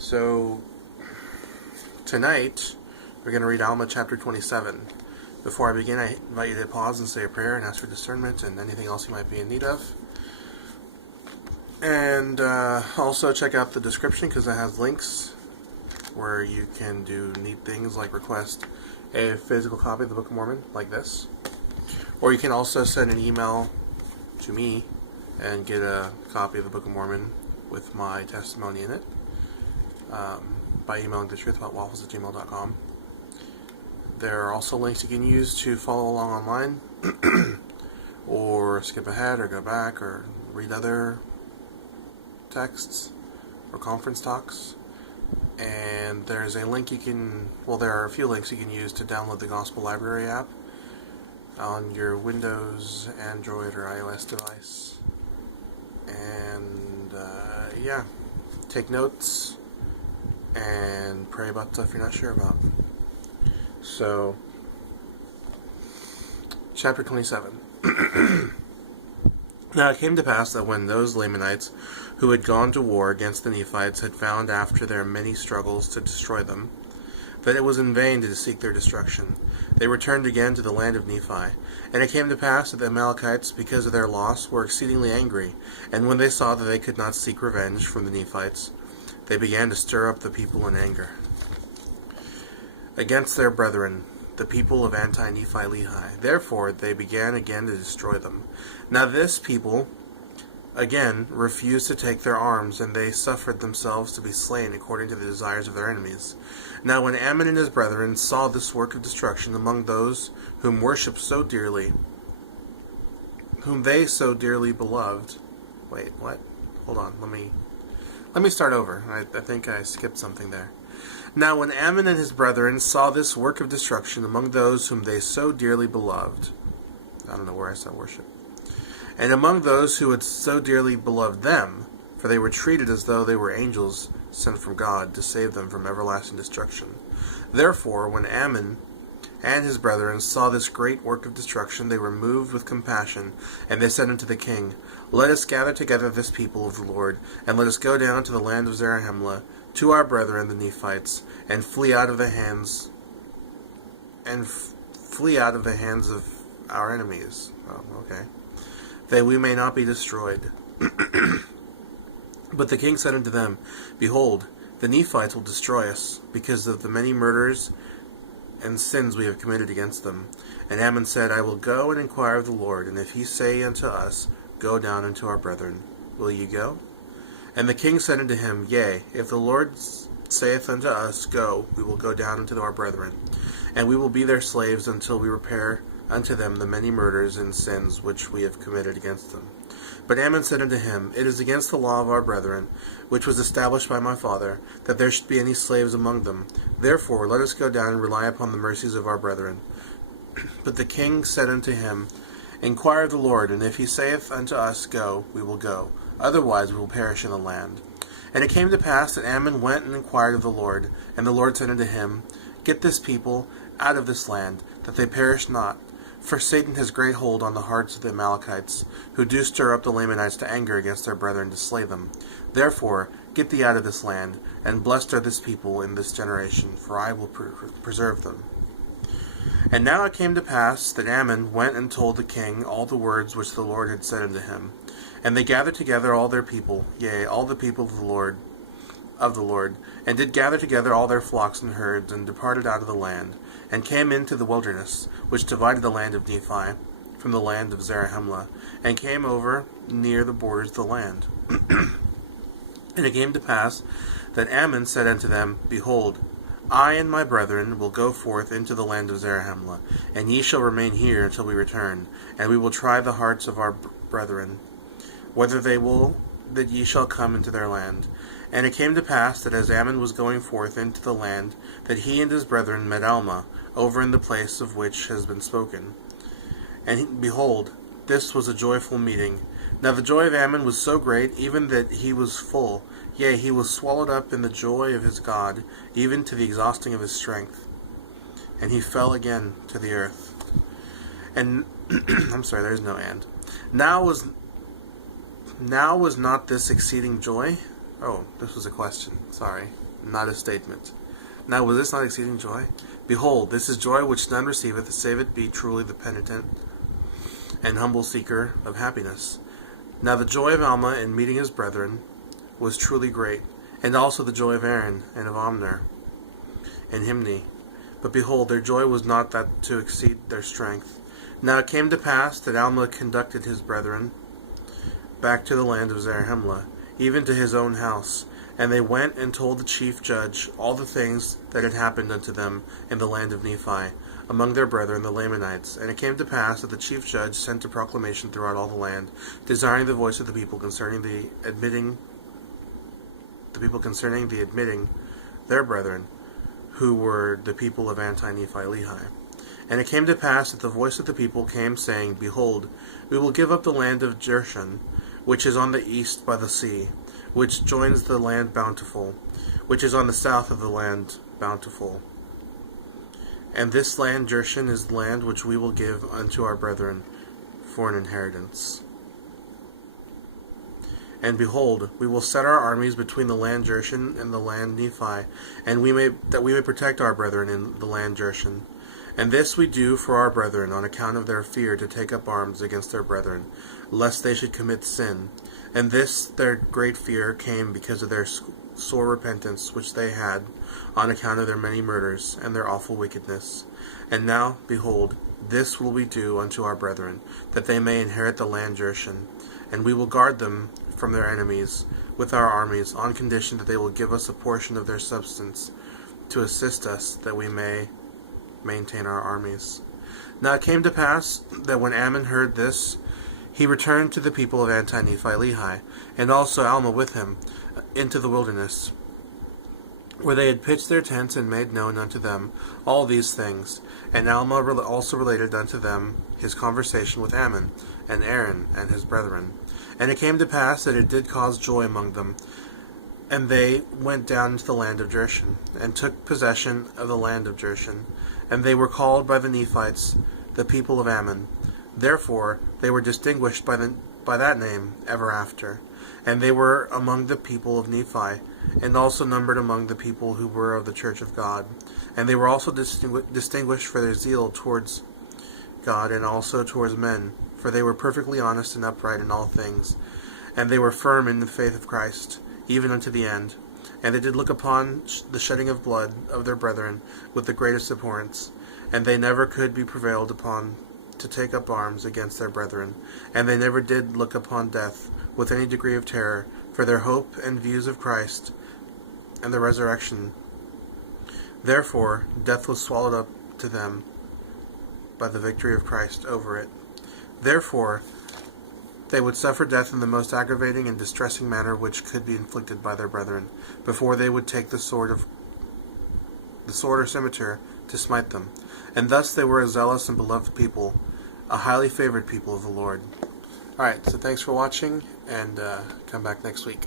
So, tonight, we're going to read Alma chapter 27. Before I begin, I invite you to pause and say a prayer and ask for discernment and anything else you might be in need of. And also check out the description because it has links where you can do neat things like request a physical copy of the Book of Mormon, like this. Or you can also send an email to me and get a copy of the Book of Mormon with my testimony in it by emailing thetruthaboutwaffles@gmail.com. There are also links you can use to follow along online or skip ahead or go back or read other texts or conference talks. And there's a link there are a few links you can use to download the Gospel Library app on your Windows, Android, or iOS device. And take notes and pray about stuff you're not sure about. So, chapter 27. Now it came to pass that when those Lamanites who had gone to war against the Nephites had found after their many struggles to destroy them, that it was in vain to seek their destruction, they returned again to the land of Nephi. And it came to pass that the Amalekites, because of their loss, were exceedingly angry, and when they saw that they could not seek revenge from the Nephites, they began to stir up the people in anger against their brethren, the people of anti-Nephi Lehi. Therefore they began again to destroy them. Now this people again refused to take their arms, and they suffered themselves to be slain according to the desires of their enemies. Now when Ammon and his brethren saw this work of destruction among those whom they so dearly beloved. Wait, what? Hold on, let me start over. I think I skipped something there. Now when Ammon and his brethren saw this work of destruction among those whom they so dearly beloved, I don't know where I saw worship, and among those who had so dearly beloved them, for they were treated as though they were angels sent from God to save them from everlasting destruction. Therefore, when Ammon and his brethren saw this great work of destruction, they were moved with compassion, and they said unto the king, Let us gather together this people of the Lord, and let us go down to the land of Zarahemla, to our brethren the Nephites, and flee out of the hands of our enemies. Oh, okay. That we may not be destroyed. But the king said unto them, Behold, the Nephites will destroy us, because of the many murders and sins we have committed against them. And Ammon said, I will go and inquire of the Lord, and if he say unto us, Go down unto our brethren, will ye go? And the king said unto him, Yea, if the Lord saith unto us, Go, we will go down unto our brethren, and we will be their slaves until we repair unto them the many murders and sins which we have committed against them. But Ammon said unto him, It is against the law of our brethren, which was established by my father, that there should be any slaves among them. Therefore let us go down and rely upon the mercies of our brethren. But the king said unto him, Inquire of the Lord, and if he saith unto us, Go, we will go. Otherwise we will perish in the land. And it came to pass that Ammon went and inquired of the Lord, and the Lord said unto him, Get this people out of this land, that they perish not. For Satan has great hold on the hearts of the Amalekites, who do stir up the Lamanites to anger against their brethren to slay them. Therefore get thee out of this land, and blessed are this people in this generation, for I will preserve them. And now it came to pass that Ammon went and told the king all the words which the Lord had said unto him. And they gathered together all their people, yea, all the people of the Lord, and did gather together all their flocks and herds, and departed out of the land, and came into the wilderness, which divided the land of Nephi from the land of Zarahemla, and came over near the borders of the land. And it came to pass that Ammon said unto them, Behold, I and my brethren will go forth into the land of Zarahemla, and ye shall remain here until we return, and we will try the hearts of our brethren, whether they will that ye shall come into their land. And it came to pass that as Ammon was going forth into the land, that he and his brethren met Alma, over in the place of which has been spoken. And behold, this was a joyful meeting. Now the joy of Ammon was so great, even that he was full, yea, he was swallowed up in the joy of his God, even to the exhausting of his strength. And he fell again to the earth. And, I'm sorry, there's no and. Now was not this exceeding joy? Oh, this was a question. Sorry. Not a statement. Now, was this not exceeding joy? Behold, this is joy which none receiveth, save it be truly the penitent and humble seeker of happiness. Now the joy of Alma in meeting his brethren was truly great, and also the joy of Aaron and of Omner and Himni. But behold, their joy was not that to exceed their strength. Now it came to pass that Alma conducted his brethren back to the land of Zarahemla, even to his own house. And they went and told the chief judge all the things that had happened unto them in the land of Nephi, among their brethren the Lamanites. And it came to pass that the chief judge sent a proclamation throughout all the land, desiring the voice of the people concerning the admitting their brethren, who were the people of anti-Nephi-Lehi. And it came to pass that the voice of the people came, saying, Behold, we will give up the land of Jershon, which is on the east by the sea, which joins the land bountiful, which is on the south of the land bountiful. And this land Jershon is the land which we will give unto our brethren for an inheritance. And behold, we will set our armies between the land Jershon and the land Nephi, and we may protect our brethren in the land Jershon. And this we do for our brethren on account of their fear to take up arms against their brethren, lest they should commit sin. And this their great fear came because of their sore repentance which they had on account of their many murders and their awful wickedness. And now, behold, this will we do unto our brethren, that they may inherit the land Jershon. And we will guard them from their enemies with our armies, on condition that they will give us a portion of their substance to assist us, that we may maintain our armies. Now it came to pass that when Ammon heard this, he returned to the people of anti-Nephi-Lehi, and also Alma with him, into the wilderness, where they had pitched their tents and made known unto them all these things. And Alma also related unto them his conversation with Ammon, and Aaron, and his brethren. And it came to pass that it did cause joy among them. And they went down into the land of Jershon, and took possession of the land of Jershon. And they were called by the Nephites the people of Ammon. Therefore they were distinguished by that name ever after. And they were among the people of Nephi, and also numbered among the people who were of the church of God. And they were also distinguished for their zeal towards God, and also towards men, for they were perfectly honest and upright in all things. And they were firm in the faith of Christ, even unto the end. And they did look upon the shedding of blood of their brethren with the greatest abhorrence. And they never could be prevailed upon to take up arms against their brethren. And they never did look upon death with any degree of terror, for their hope and views of Christ and the resurrection. Therefore death was swallowed up to them by the victory of Christ over it. Therefore they would suffer death in the most aggravating and distressing manner which could be inflicted by their brethren, before they would take the sword or scimitar to smite them. And thus they were a zealous and beloved people, a highly favored people of the Lord. Alright, so thanks for watching, and come back next week.